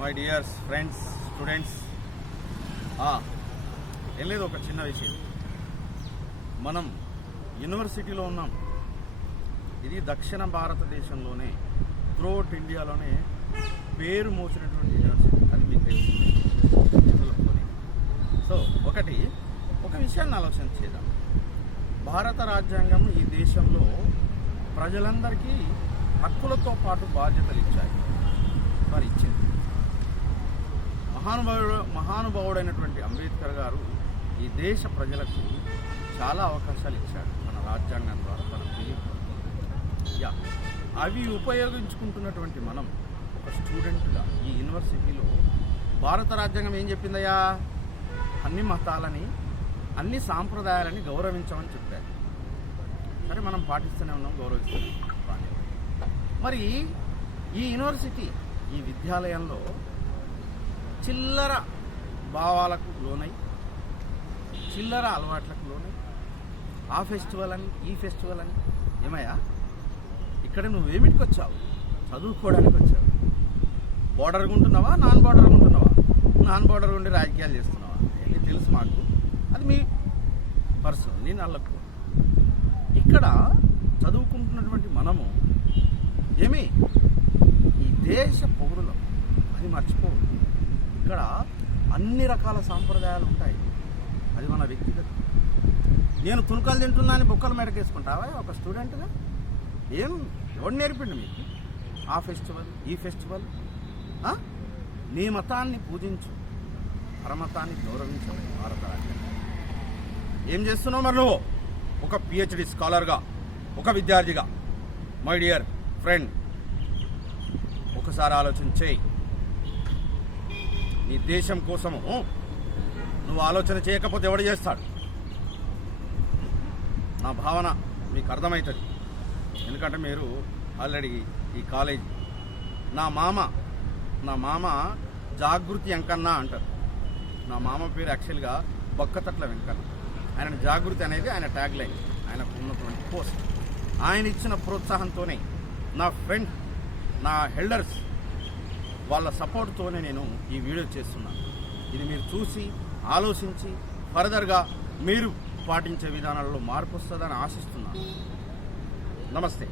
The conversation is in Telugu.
మై డియర్స్ ఫ్రెండ్స్ స్టూడెంట్స్, ఏం లేదు, ఒక చిన్న విషయం. మనం యూనివర్సిటీలో ఉన్నాం. ఇది దక్షిణ భారతదేశంలోనే త్రూఅవుట్ ఇండియాలోనే పేరు మోసినటువంటి యూనివర్సిటీ. అది మీకు తెలుసు. సో ఒక విషయాన్ని ఆలోచన చేద్దాం. భారత రాజ్యాంగం ఈ దేశంలో ప్రజలందరికీ హక్కులతో పాటు బాధ్యతలు ఇచ్చాయి. మరి ఇచ్చింది. మహానుభావుడైనటువంటి అంబేద్కర్ గారు ఈ దేశ ప్రజలకు చాలా అవకాశాలు ఇచ్చాడు మన రాజ్యాంగం ద్వారా, తన అవి ఉపయోగించుకుంటున్నటువంటి మనం ఒక స్టూడెంట్గా ఈ యూనివర్సిటీలో భారత రాజ్యాంగం ఏం చెప్పిందయ్యా? అన్ని మతాలని, అన్ని సాంప్రదాయాలని గౌరవించమని చెప్పారు. సరే, మనం పాటిస్తూనే ఉన్నాం, గౌరవిస్తూనే ఉన్నాం. మరి ఈ యూనివర్సిటీ, ఈ విద్యాలయంలో చిల్లర భావాలకు లోనై, చిల్లర అలవాట్లకు లోనై, ఆ ఫెస్టివల్ అని, ఈ ఫెస్టివల్ అని, ఏమయ్యా ఇక్కడ నువ్వేమిటికి వచ్చావు? చదువుకోవడానికి వచ్చావు. బోర్డర్గా ఉంటున్నావా, నాన్ బోర్డర్గా ఉంటున్నావా? నాన్ బోర్డర్గా ఉండి రాజకీయాలు చేస్తున్నావా? ఇది తెలుసు మాకు, అది మీ పర్సనల్, నేను అల్లకు. ఇక్కడ చదువుకుంటున్నటువంటి మనము ఏమి ఈ దేశ పౌరులం, అది మర్చిపోవు. ఇక్కడ అన్ని రకాల సాంప్రదాయాలు ఉంటాయి. అది మన వ్యక్తిగత. నేను తుణుకాలు తింటున్నా అని బొక్కలు మెడకేసుకుంటావా ఒక స్టూడెంట్గా? ఎవడు నేర్పిండు మీకు? ఆ ఫెస్టివల్, ఈ ఫెస్టివల్. నీ మతాన్ని పూజించు, పరమతాన్ని గౌరవించవు. భారత రాజ్యాంగం ఏం చేస్తున్నావు మరి నువ్వు? ఒక పిహెచ్డి స్కాలర్గా, ఒక విద్యార్థిగా, మై డియర్ ఫ్రెండ్, ఒకసారి ఆలోచన చేయి. నీ దేశం కోసము నువ్వు ఆలోచన చేయకపోతే ఎవడు చేస్తాడు? నా భావన మీకు అర్థమవుతుంది. ఎందుకంటే మీరు ఆల్రెడీ ఈ కాలేజీ, నా మామ జాగృతి వెంకన్న అంటారు. నా మామ పేరు యాక్చువల్గా బొక్కతట్ల వెంకన్న. ఆయన జాగృతి అనేది ఆయన ట్యాగ్ లైన్, ఆయనకు ఉన్నటువంటి పోస్ట్. ఆయన ఇచ్చిన ప్రోత్సాహంతోనే, నా ఫ్రెండ్, నా హెల్డర్స్ వాళ్ళ సపోర్ట్తోనే నేను ఈ వీడియో చేస్తున్నాను. ఇది మీరు చూసి ఆలోచించి ఫర్దర్గా మీరు పాటించే విధానాల్లో మార్పు వస్తుందని ఆశిస్తున్నాను. నమస్తే.